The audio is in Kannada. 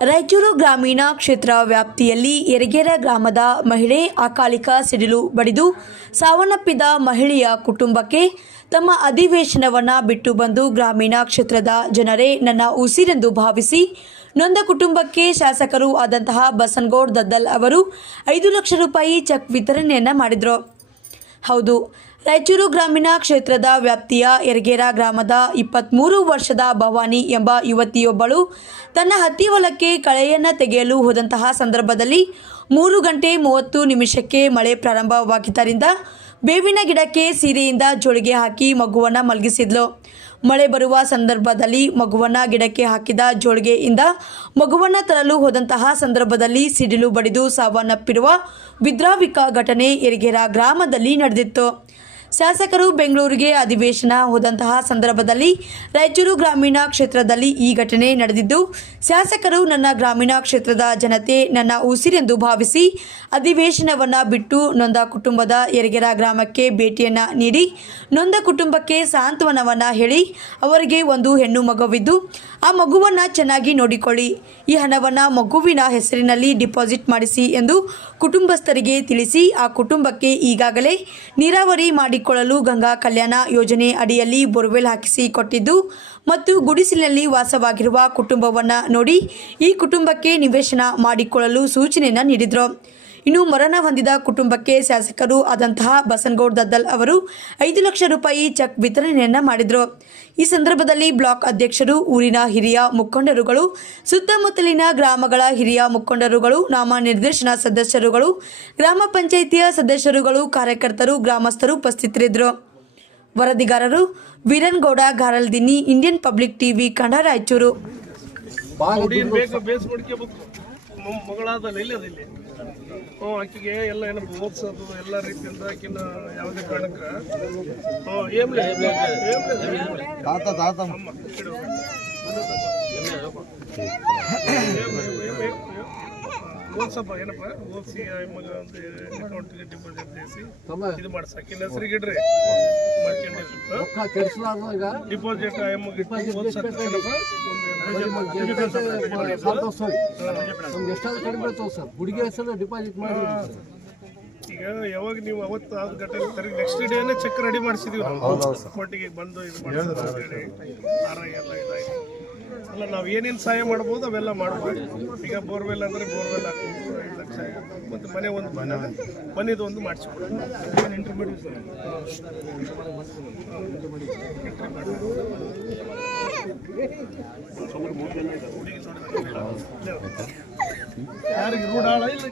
ರಾಯಚೂರು ಗ್ರಾಮೀಣ ಕ್ಷೇತ್ರ ವ್ಯಾಪ್ತಿಯಲ್ಲಿ ಯರಗೇರ ಗ್ರಾಮದ ಮಹಿಳೆ ಅಕಾಲಿಕ ಸಿಡಿಲು ಬಡಿದು ಸಾವನ್ನಪ್ಪಿದ ಮಹಿಳೆಯ ಕುಟುಂಬಕ್ಕೆ ತಮ್ಮ ಅಧಿವೇಶನವನ್ನು ಬಿಟ್ಟು ಬಂದು ಗ್ರಾಮೀಣ ಕ್ಷೇತ್ರದ ಜನರೇ ನನ್ನ ಉಸಿರೆಂದು ಭಾವಿಸಿ ನೊಂದ ಕುಟುಂಬಕ್ಕೆ ಶಾಸಕರು ಆದಂತಹ ಬಸನಗೌಡ ದದ್ದಲ್ ಅವರು ಐದು ಲಕ್ಷ ರೂಪಾಯಿ ಚೆಕ್ ವಿತರಣೆಯನ್ನು ಮಾಡಿದರು. ಹೌದು. ರಾಯಚೂರು ಗ್ರಾಮೀಣ ಕ್ಷೇತ್ರದ ವ್ಯಾಪ್ತಿಯ ಯರಗೇರ ಗ್ರಾಮದ ಇಪ್ಪತ್ತ್ಮೂರು ವರ್ಷದ ಭವಾನಿ ಎಂಬ ಯುವತಿಯೊಬ್ಬಳು ತನ್ನ ಹತ್ತಿ ಹೊಲಕ್ಕೆ ಕಳೆಯನ್ನು ತೆಗೆಯಲು ಹೋದಂತಹ ಸಂದರ್ಭದಲ್ಲಿ ಮೂರು ಗಂಟೆ ಮೂವತ್ತು ನಿಮಿಷಕ್ಕೆ ಮಳೆ ಪ್ರಾರಂಭವಾಗಿದ್ದರಿಂದ ಬೇವಿನ ಗಿಡಕ್ಕೆ ಸೀರೆಯಿಂದ ಜೋಳಿಗೆ ಹಾಕಿ ಮಗುವನ್ನು ಮಲಗಿಸಿದ್ಲು. ಮಳೆ ಬರುವ ಸಂದರ್ಭದಲ್ಲಿ ಮಗುವನ್ನ ಗಿಡಕ್ಕೆ ಹಾಕಿದ ಜೋಳಿಗೆಯಿಂದ ಮಗುವನ್ನ ತರಲು ಹೋದಂತಹ ಸಂದರ್ಭದಲ್ಲಿ ಸಿಡಿಲು ಬಡಿದು ಸಾವನ್ನಪ್ಪಿರುವ ವಿದ್ರಾವಿಕ ಘಟನೆ ಎರಿಗೆರ ಗ್ರಾಮದಲ್ಲಿ ನಡೆದಿತ್ತು. ಶಾಸಕರು ಬೆಂಗಳೂರಿಗೆ ಅಧಿವೇಶನ ಹೋದಂತಹ ಸಂದರ್ಭದಲ್ಲಿ ರಾಯಚೂರು ಗ್ರಾಮೀಣ ಕ್ಷೇತ್ರದಲ್ಲಿ ಈ ಘಟನೆ ನಡೆದಿದ್ದು, ಶಾಸಕರು ನನ್ನ ಗ್ರಾಮೀಣ ಕ್ಷೇತ್ರದ ಜನತೆ ನನ್ನ ಉಸಿರೆಂದು ಭಾವಿಸಿ ಅಧಿವೇಶನವನ್ನು ಬಿಟ್ಟು ನೊಂದ ಕುಟುಂಬದ ಯರಗೆರ ಗ್ರಾಮಕ್ಕೆ ಭೇಟಿಯನ್ನು ನೀಡಿ, ನೊಂದ ಕುಟುಂಬಕ್ಕೆ ಸಾಂತ್ವನವನ್ನು ಹೇಳಿ ಅವರಿಗೆ ಒಂದು ಹೆಣ್ಣು ಮಗುವಿದ್ದು, ಆ ಮಗುವನ್ನು ಚೆನ್ನಾಗಿ ನೋಡಿಕೊಳ್ಳಿ, ಈ ಹಣವನ್ನು ಮಗುವಿನ ಹೆಸರಿನಲ್ಲಿ ಡಿಪಾಸಿಟ್ ಮಾಡಿಸಿ ಎಂದು ಕುಟುಂಬಸ್ಥರಿಗೆ ತಿಳಿಸಿ ಆ ಕುಟುಂಬಕ್ಕೆ ಈಗಾಗಲೇ ನೀರಾವರಿ ಮಾಡಿಕೊಳ್ಳಲು ಗಂಗಾ ಕಲ್ಯಾಣ ಯೋಜನೆ ಅಡಿಯಲ್ಲಿ ಬೋರ್ವೆಲ್ ಹಾಕಿಸಿ ಕೊಟ್ಟಿದ್ದು ಮತ್ತು ಗುಡಿಸಿಲಿನಲ್ಲಿ ವಾಸವಾಗಿರುವ ಕುಟುಂಬವನ್ನು ನೋಡಿ ಈ ಕುಟುಂಬಕ್ಕೆ ನಿವೇಶನ ಮಾಡಿಕೊಳ್ಳಲು ಸೂಚನೆಯನ್ನು ನೀಡಿದರು. ಇನ್ನು ಮರಣ ಹೊಂದಿದ ಕುಟುಂಬಕ್ಕೆ ಶಾಸಕರು ಆದಂತಹ ಬಸನಗೌಡ ದದ್ದಲ್ ಅವರು ಐದು ಲಕ್ಷ ರೂಪಾಯಿ ಚೆಕ್ ವಿತರಣೆಯನ್ನ ಮಾಡಿದರು. ಈ ಸಂದರ್ಭದಲ್ಲಿ ಬ್ಲಾಕ್ ಅಧ್ಯಕ್ಷರು, ಊರಿನ ಹಿರಿಯ ಮುಖಂಡರುಗಳು, ಸುತ್ತಮುತ್ತಲಿನ ಗ್ರಾಮಗಳ ಹಿರಿಯ ಮುಖಂಡರುಗಳು ನಾಮ ನಿರ್ದೇಶನ ಸದಸ್ಯರುಗಳು, ಗ್ರಾಮ ಪಂಚಾಯಿತಿಯ ಸದಸ್ಯರುಗಳು, ಕಾರ್ಯಕರ್ತರು, ಗ್ರಾಮಸ್ಥರು ಉಪಸ್ಥಿತರಿದ್ದರು. ವರದಿಗಾರರು Veerangouda Garaldinni Indian public TV, Kannada Raichur. ಮಾಡ್ಕೋಬೇಕು ಇಲ್ಲಿ ಹ್ಞೂ ಆಕಿಗೆ ಎಲ್ಲ ಏನು ಓದ್ಸೋದು ಎಲ್ಲ ರೀತಿಯಿಂದ ಆಕಿನ ಯಾವುದೇ ಕಾರಣಕ್ಕೆ ಏಮ್ಲೆ ತಾತ ತಾತ. ಏನಪ್ಪ ಓದಿಸಿ ಮಗ ಅಂತ ಅಕೌಂಟ್ಗೆ ಡಿಪಾಸಿಟ್ చేసి ಇದು ಮಾಡ್ಸಕ್ಕೆ ಡಿಪಾಸಿಟ್ ಎಷ್ಟಾದ್ರೂ ಕಡಿಮೆ ಸರ್. ಹುಡುಗಿ ಹೆಸರು ಡಿಪಾಸಿಟ್ ಮಾಡಿ ಈಗ ಯಾವಾಗ ನೀವು ಅವತ್ತು ಆದ ಘಟನೆ ತರಿ ನೆಕ್ಸ್ಟ್ ಡೇನೇ ಚೆಕ್ ರೆಡಿ ಮಾಡಿಸಿದೀವಿ ಕೋರ್ಟಿಗೆ ಬಂದು ಇದು ಮಾಡಿಸೋದು ಅಂತೇಳಿ ಎಲ್ಲ ಇದಾಗಿ ಅಲ್ಲ ನಾವು ಏನೇನು ಸಹಾಯ ಮಾಡ್ಬೋದು ಅವೆಲ್ಲ ಮಾಡ್ಬೋದು. ಈಗ ಬೋರ್ವೆಲ್ ಅಂದರೆ ಬೋರ್ವೆಲ್ ಹಾಕ್ಬೋದು ಐದು ಲಕ್ಷ ಮತ್ತು ಮನೆ ಒಂದು ಮನೆ ಮನೆದು ಒಂದು ಮಾಡಿಸ್ಕೊಡೋದು ಯಾರಿಗೆ ರೂಢಾಳ ಇಲ್ಲ.